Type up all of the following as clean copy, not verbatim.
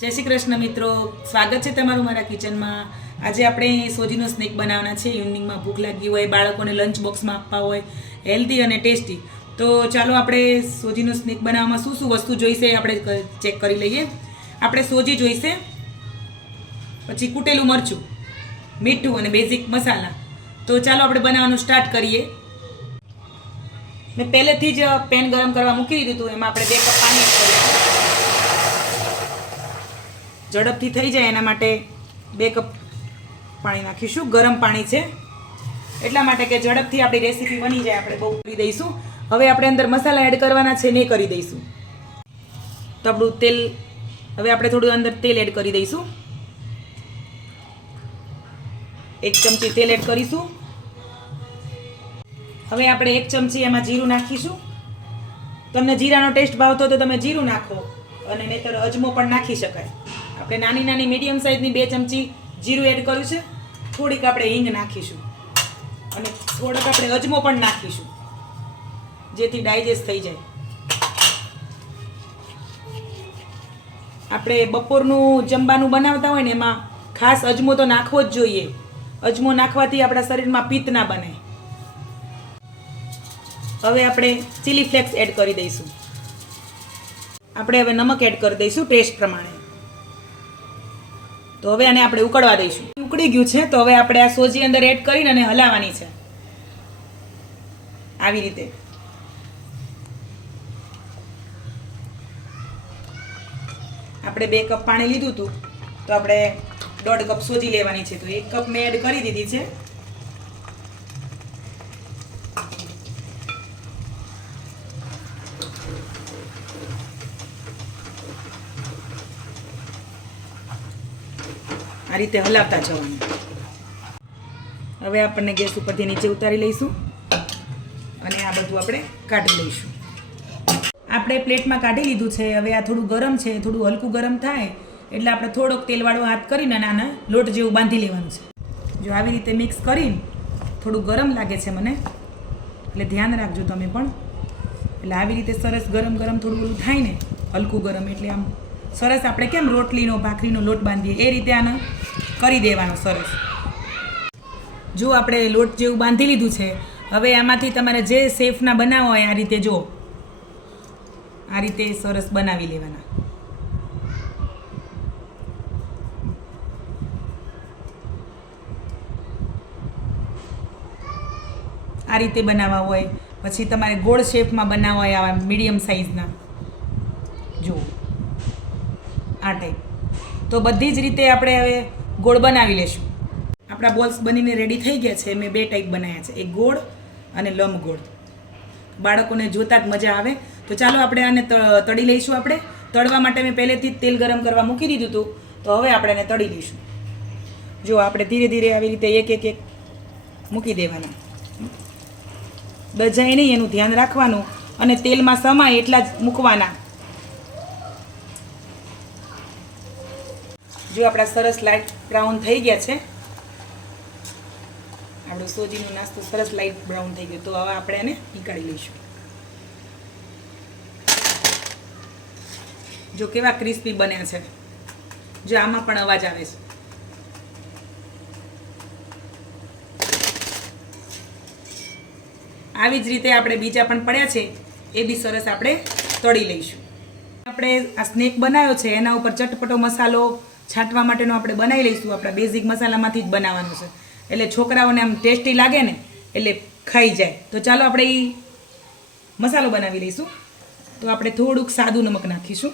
જય શ્રી કૃષ્ણ મિત્રો, સ્વાગત છે તમારું મારા કિચનમાં. આજે આપણે સોજીનો સ્નેક બનાવવાના છે. ઇવનિંગમાં ભૂખ લાગી હોય, બાળકોને લંચ બોક્સમાં આપવા હોય, હેલ્ધી અને ટેસ્ટી. તો ચાલો આપણે સોજીનો સ્નેક બનાવવામાં શું શું વસ્તુ જોઈશે આપણે ચેક કરી લઈએ. આપણે સોજી જોઈશે, પછી કૂટેલું મરચું, મીઠું અને બેઝિક મસાલા. તો ચાલો આપણે બનાવવાનું સ્ટાર્ટ કરીએ. મેં પહેલેથી જ પેન ગરમ કરવા મૂકી દીધું હતું. એમાં આપણે 2 કપ પાણી એડ કરીશું. ઝડપથી થઈ જાય એના માટે 2 કપ પાણી નાખીશું. ગરમ પાણી છે એટલા માટે કે ઝડપથી આપણી રેસીપી બની જાય. આપણે બહુ કરી દઈશું. હવે આપણે અંદર મસાલા એડ કરવાના છે ને કરી દઈશું. તો આપણું તેલ, હવે આપણે થોડું અંદર તેલ એડ કરી દઈશું. 1 ચમચી તેલ એડ કરીશું. હવે આપણે 1 ચમચી એમાં જીરું નાખીશું. તમને જીરાનો ટેસ્ટ ભાવતો તો તમે જીરું નાખો, અને નહીંતર અજમો પણ નાખી શકાય. આપણે નાની નાની મીડિયમ સાઇઝની 2 ચમચી જીરું એડ કર્યું છે. થોડીક આપણે હિંગ નાખીશું અને થોડોક આપણે અજમો પણ નાખીશું, જેથી ડાયજેસ્ટ થઈ જાય. આપણે બપોરનું જમવાનું બનાવતા હોય ને એમાં ખાસ અજમો તો નાખવો જ જોઈએ. અજમો નાખવાથી આપણા શરીરમાં પિત્ત ના બને. હવે આપણે ચીલી ફ્લેક્સ એડ કરી દઈશું. આપણે હવે નમક એડ કરી દઈશું ટેસ્ટ પ્રમાણે. તો હવે આને આપણે ઉકળવા દઈશું. ઉકળી ગયું છે તો હવે આપણે આ સોજી અંદર એડ કરીને અને હલાવવાની છે આવી રીતે. આપણે 2 કપ પાણી લીધું હતું તો આપણે 1.5 કપ સોજી લેવાની છે. તો 1 કપ મેં એડ કરી દીધી છે. આ રીતે હલાવતા જવાનું. હવે આપણને ગેસ ઉપરથી નીચે ઉતારી લઈશું અને આ બધું આપણે કાઢી લઈશું. આપણે પ્લેટમાં કાઢી લીધું છે. હવે આ થોડું ગરમ છે, થોડું હલકું ગરમ થાય એટલે આપણે થોડોક તેલવાળો હાથ કરીને નાના લોટ જેવું બાંધી લેવાનું છે. જો આવી રીતે મિક્સ કરીને, થોડું ગરમ લાગે છે મને એટલે ધ્યાન રાખજો તમે પણ. એટલે આવી રીતે સરસ ગરમ ગરમ થોડું ઓલું થાય ને, હલકું ગરમ, એટલે આમ સરસ આપણે કેમ રોટલીનો ભાખરીનો લોટ બાંધીએ એ રીતે આને કરી દેવાનો સરસ. જો આપણે લોટ જેવું બાંધી લીધું છે. હવે આમાંથી તમારે જે શેપના બનાવવા હોય આ રીતે, જો આ રીતે સરસ બનાવી લેવાના. આ રીતે બનાવવા હોય, પછી તમારે ગોળ શેપમાં બનાવવા હોય આવા મીડિયમ સાઇઝના, જો આ ટાઈપ. તો બધી જ રીતે આપણે હવે ગોળ બનાવી લેશું. આપણા બોલ્સ બનીને રેડી થઈ ગયા છે. મેં 2 ટાઈપ બનાવ્યા છે, એક ગોળ અને લંબગોળ. બાળકોને જોતા જ મજા આવે. તો ચાલો આપણે આને તળી લઈશું. આપણે તળવા માટે મેં પહેલેથી જ તેલ ગરમ કરવા મૂકી દીધું હતું. તો હવે આપણે એને તળી લઈશું. જો આપણે ધીરે ધીરે આવી રીતે એક મૂકી દેવાના. દજાય નહીં એનું ધ્યાન રાખવાનું, અને તેલમાં સમાય એટલા જ મૂકવાના. જો આપણા સરસ લાઇટ બ્રાઉન થઈ ગયા છે. આપણો સોજીનો નાસ્તો સરસ લાઇટ બ્રાઉન થઈ ગયો. તો હવે આપણે એને નીકાળી લઈશું. જો કેવા ક્રિસ્પી બન્યા છે. જો આમાં પણ અવાજ આવે છે. આવી જ રીતે આપણે બીજા પણ પડ્યા છે એ બી સરસ આપણે તળી લઈશું. આપણે આ સ્નેક બનાવ્યો છે એના ઉપર ચટપટો મસાલો છાંટવા માટેનો આપણે બનાવી લઈશું. આપણા બેઝિક મસાલામાંથી જ બનાવવાનું છે, એટલે છોકરાઓને આમ ટેસ્ટી લાગે ને એટલે ખાઈ જાય. તો ચાલો આપણે એ મસાલો બનાવી લઈશું. તો આપણે થોડુંક સાદું નમક નાખીશું.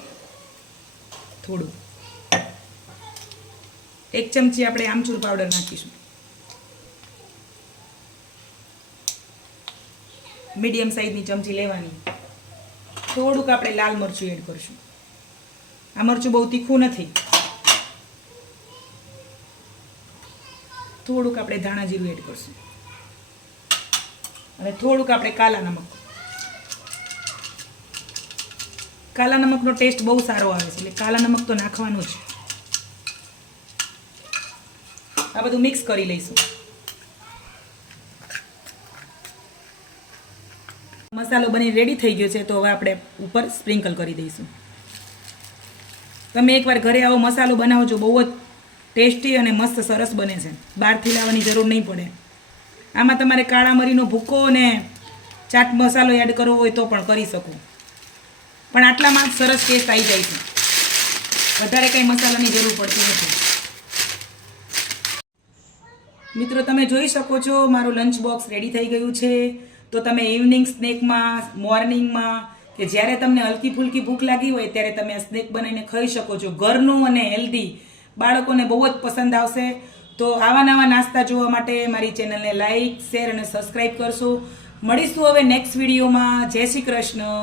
થોડું 1 ચમચી આપણે આમચૂર પાવડર નાખીશું. મીડિયમ સાઇઝની ચમચી લેવાની. થોડુંક આપણે લાલ મરચું એડ કરીશું. આ મરચું બહુ તીખું નથી. થોડુંક આપણે ધાણા જીરું એડ કરીશું અને થોડુંક આપણે કાલા નમક. કાલા નમકનો ટેસ્ટ બહુ સારો આવે છે, એટલે કાલા નમક તો નાખવાનું જ. આ બધું મિક્સ કરી લઈશું. મસાલો બની રેડી થઈ ગયો છે. તો હવે આપણે ઉપર સ્પ્રિંકલ કરી દઈશું. તમે એકવાર ઘરે આવો મસાલો બનાવજો, બહુ જ ટેસ્ટી અને મસ્ત સરસ બને છે. બહારથી લાવવાની જરૂર નહીં પડે. આમાં તમારે કાળા મરીનો ભૂકો અને ચાટ મસાલો એડ કરવો હોય તો પણ કરી શકો, પણ આટલામાં જ સરસ ટેસ્ટ આવી જાય છે. વધારે કંઈ મસાલાની જરૂર પડતી નથી. મિત્રો તમે જોઈ શકો છો મારું લંચ બોક્સ રેડી થઈ ગયું છે. તો તમે ઇવનિંગ સ્નેકમાં, મોર્નિંગમાં કે જ્યારે તમને હલકી ફૂલકી ભૂખ લાગી હોય ત્યારે તમે આ સ્નેક બનાવીને ખાઈ શકો છો. ઘરનું અને હેલ્ધી, બાળકોને બહુ જ પસંદ આવશે. તો આવા નવા નાસ્તા જોવા માટે મારી ચેનલને લાઈક, શેર અને સબસ્ક્રાઈબ કરશો. મળીશું હવે નેક્સ્ટ વિડીયોમાં. જય શ્રી કૃષ્ણ.